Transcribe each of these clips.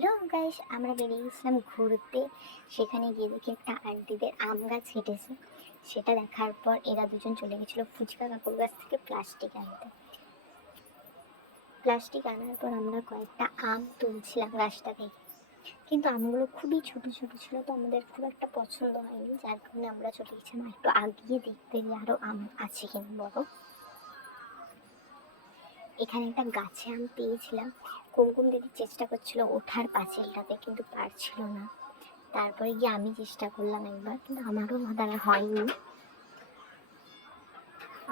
Hello guys, আমরা বেরিয়ে গেছিলাম ঘুরতে। সেখানে গিয়ে দেখি একটা আন্টিদের আম গাছ কেটেছে। সেটা দেখার পর এরা দুজন চলে গেছিলো ফুচকা কাকুর গাছ থেকে প্লাস্টিক আনতে। প্লাস্টিক আনার পর আমরা কয়েকটা আম তুলছিলাম গাছটা থেকে, কিন্তু আমগুলো খুবই ছোট ছোট ছিল, তো আমাদের খুব একটা পছন্দ হয়নি, যার কারণে আমরা চলে গেছিলাম একটু আগিয়ে দেখতে যে আরো আম আছে কিনা বড়। এখানে একটা গাছে আম পেয়েছিলাম। কুমকুম দিদি চেষ্টা করছিল ওঠার পাঁচিলটাতে, কিন্তু পারছিল না। তারপরে গিয়ে আমি চেষ্টা করলাম একবার, কিন্তু আমারও দ্বারা হয়নি,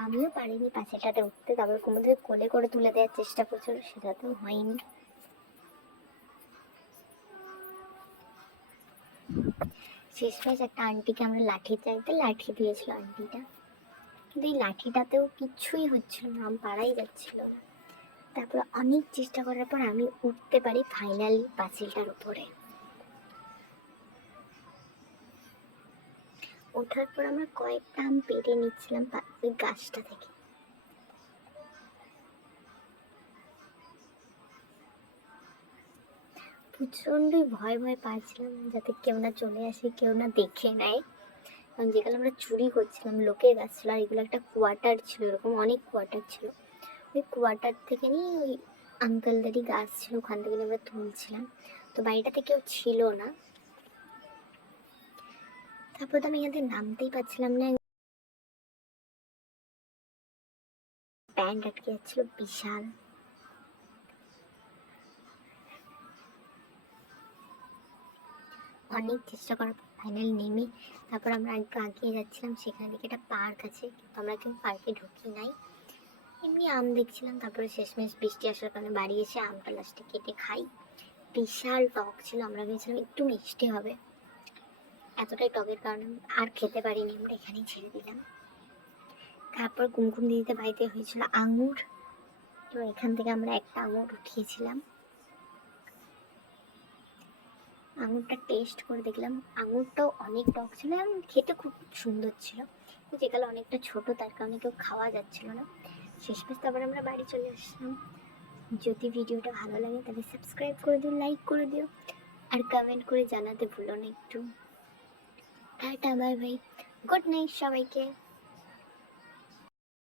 আমিও পারিনি পাঁচিলটাতে উঠতে। তারপর কুমকুম কোলে করে তুলে দেওয়ার চেষ্টা করছিল, সেটাতেও হয়নি। শেষমেশ একটা আন্টিকে আমরা লাঠি চাইতে লাঠি দিয়েছিল আন্টিটা, কিন্তু এই লাঠিটাতেও কিছুই হচ্ছিল না, আম পারাই যাচ্ছিল না। তারপর অনেক চেষ্টা করার পর আমি উঠতে পারি ফাইনালি পাঁচিলটার উপরে। ওঠার পর আমরা কয়েকটা আম পেড়ে নিচ্ছিলাম ওই গাছটা থেকে। প্রচণ্ডই ভয় ভয় পাচ্ছিলাম যাতে কেউ না চলে আসে, কেউ না দেখে নেয়। কারণ যেগুলো আমরা চুরি করছিলাম লোকের গাছ ছিল, আর এগুলো একটা কোয়ার্টার ছিল, এরকম অনেক কোয়ার্টার ছিল। ওই কোয়ার্টার থেকে নিয়ে ওই আঙ্কেলদেরই গাছ ছিল, ওখান থেকে আমরা তুলছিলাম। তো বাড়িটাতে কেউ ছিল না। তারপর তো আমি এখান নামতেই পারছিলাম না, প্যান্ট আটকে যাচ্ছিল বিশাল। অনেক চেষ্টা করার পর ফাইনালি নেমে তারপর আমরা একটু আগিয়ে যাচ্ছিলাম। সেখানে দিকে একটা পার্ক আছে, কিন্তু আমরা কেউ পার্কে ঢুকি নাই, এমনি আম দেখছিলাম। তারপরে শেষমেশ বৃষ্টি আসার কারণে বাড়ি এসে আমটা লাস্টে কেটে খাই। বিশাল টক ছিল, আমরা ভেবেছিলাম একটু মিষ্টি হবে, এতটাই টকের কারণে আর খেতে পারিনি, আমরা এখানেই ছেড়ে দিলাম। তারপর কুমকুম দিদিতে বাড়িতে হয়েছিল আঙুর, তো এখান থেকে আমরা একটা আঙুর উঠিয়েছিলাম। আঙুরটা টেস্ট করে দেখলাম, আঙুরটাও অনেক টক ছিল এবং খেতে খুব সুন্দর ছিল, যেগুলো অনেকটা ছোট তার কারণে কেউ খাওয়া যাচ্ছিল না। শেষমেশ তারপর আমরা বাড়ি চলে আসলাম। যদি ভিডিওটা ভালো লাগে তাহলে সাবস্ক্রাইব করে দিও, লাইক করে দিও, আর কমেন্ট করে জানাতে ভুলো না একটু। Tata, bye bye, good night সবাইকে।